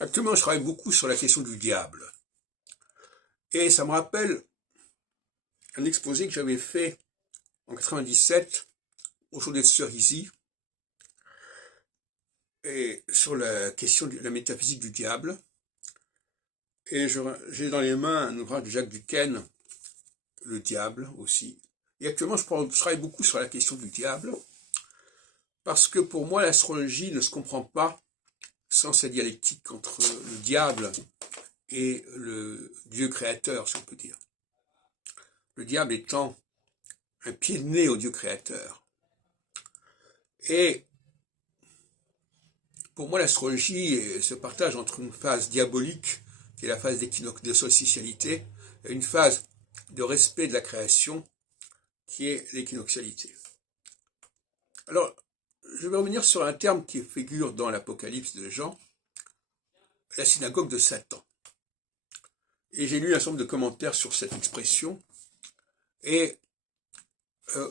Actuellement, je travaille beaucoup sur la question du diable. Et ça me rappelle un exposé que j'avais fait en 97 au Jour des Cerisy, et sur la question de la métaphysique du diable. Et j'ai dans les mains un ouvrage de Jacques Duquesne, Le diable aussi. Et actuellement, je travaille beaucoup sur la question du diable, parce que pour moi, l'astrologie ne se comprend pas sans cette dialectique entre le diable et le Dieu créateur, si on peut dire. Le diable étant un pied de nez au Dieu créateur. Et pour moi, l'astrologie se partage entre une phase diabolique, qui est la phase de solsticialité, et une phase de respect de la création, qui est l'équinoxialité. Alors, je vais revenir sur un terme qui figure dans l'Apocalypse de Jean, la synagogue de Satan. Et j'ai lu un certain nombre de commentaires sur cette expression, et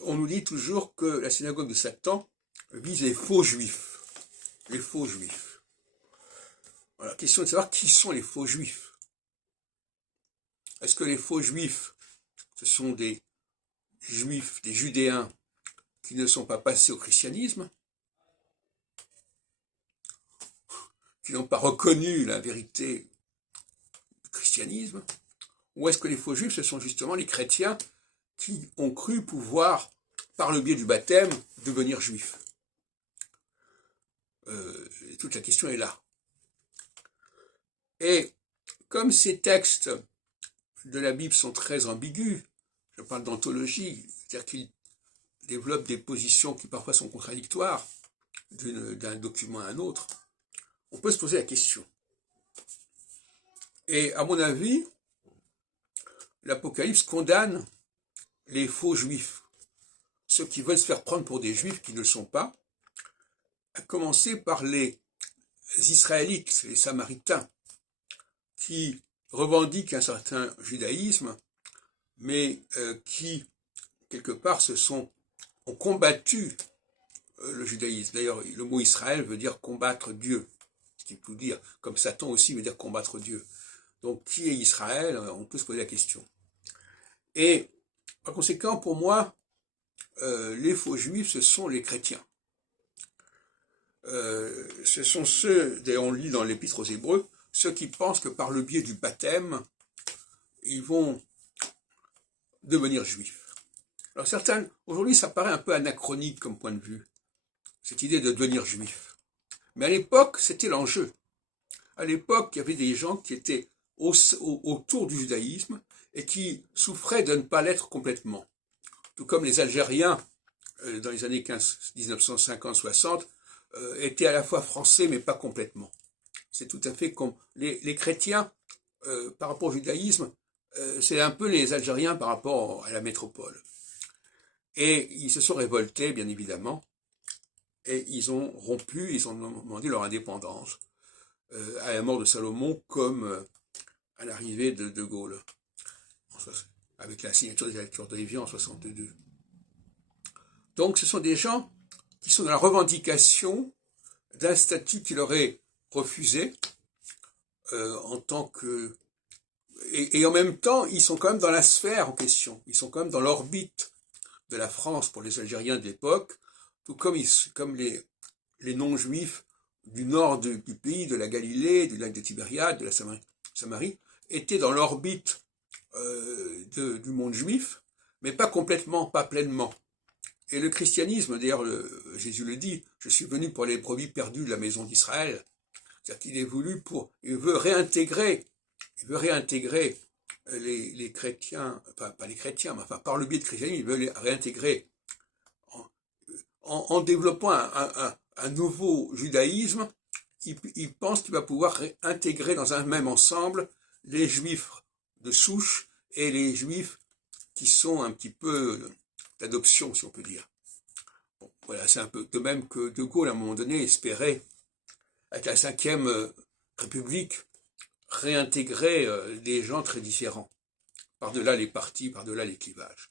on nous dit toujours que la synagogue de Satan vise les faux juifs. Les faux juifs. Voilà, question de savoir qui sont les faux juifs. Est-ce que les faux juifs, ce sont des juifs, des judéens qui ne sont pas passés au christianisme, qui n'ont pas reconnu la vérité du christianisme, ou est-ce que les faux juifs, ce sont justement les chrétiens qui ont cru pouvoir, par le biais du baptême, devenir juifs? Toute la question est là. Et comme ces textes de la Bible sont très ambigus, je parle d'anthologie, c'est-à-dire qu'ils développent des positions qui parfois sont contradictoires d'un document à un autre, on peut se poser la question. Et à mon avis, l'Apocalypse condamne les faux juifs, ceux qui veulent se faire prendre pour des juifs qui ne le sont pas, à commencer par les Israélites, les Samaritains, qui revendiquent un certain judaïsme, mais qui, quelque part, ont combattu le judaïsme. D'ailleurs, le mot Israël veut dire combattre Dieu, ce qui peut dire, comme Satan aussi veut dire combattre Dieu. Donc, qui est Israël? On peut se poser la question. Et, par conséquent, pour moi, les faux juifs, ce sont les chrétiens. Ce sont ceux, d'ailleurs on le lit dans l'Épître aux Hébreux, ceux qui pensent que par le biais du baptême, ils vont devenir juifs. Alors certains, aujourd'hui ça paraît un peu anachronique comme point de vue, cette idée de devenir juif. Mais à l'époque, c'était l'enjeu. À l'époque, il y avait des gens qui étaient autour du judaïsme et qui souffraient de ne pas l'être complètement. Tout comme les Algériens, dans les années 1950-60, étaient à la fois français mais pas complètement. C'est tout à fait comme les chrétiens par rapport au judaïsme, c'est un peu les Algériens par rapport à la métropole. Et ils se sont révoltés, bien évidemment, et ils ont rompu, ils ont demandé leur indépendance à la mort de Salomon comme à l'arrivée de De Gaulle, avec la signature des électeurs d'Évian en 62. Donc ce sont des gens qui sont dans la revendication d'un statut qui leur est refusé en tant que... Et en même temps, ils sont quand même dans la sphère en question, ils sont quand même dans l'orbite de la France pour les Algériens de l'époque, tout comme, les non-juifs du nord du pays, de la Galilée, du lac de Tibériade, de la Samarie, étaient dans l'orbite du monde juif, mais pas complètement, pas pleinement. Et le christianisme, d'ailleurs, Jésus le dit, je suis venu pour les brebis perdues de la maison d'Israël. C'est-à-dire qu'il est voulu il veut réintégrer les chrétiens, enfin pas les chrétiens, mais enfin par le biais de christianisme, il veut les réintégrer en développant un nouveau judaïsme. Il pense qu'il va pouvoir intégrer dans un même ensemble les juifs de souche et les juifs qui sont un petit peu d'adoption, si on peut dire. Bon, voilà, c'est un peu de même que De Gaulle, à un moment donné, espérait, avec la 5e République, réintégrer des gens très différents, par-delà les partis, par-delà les clivages.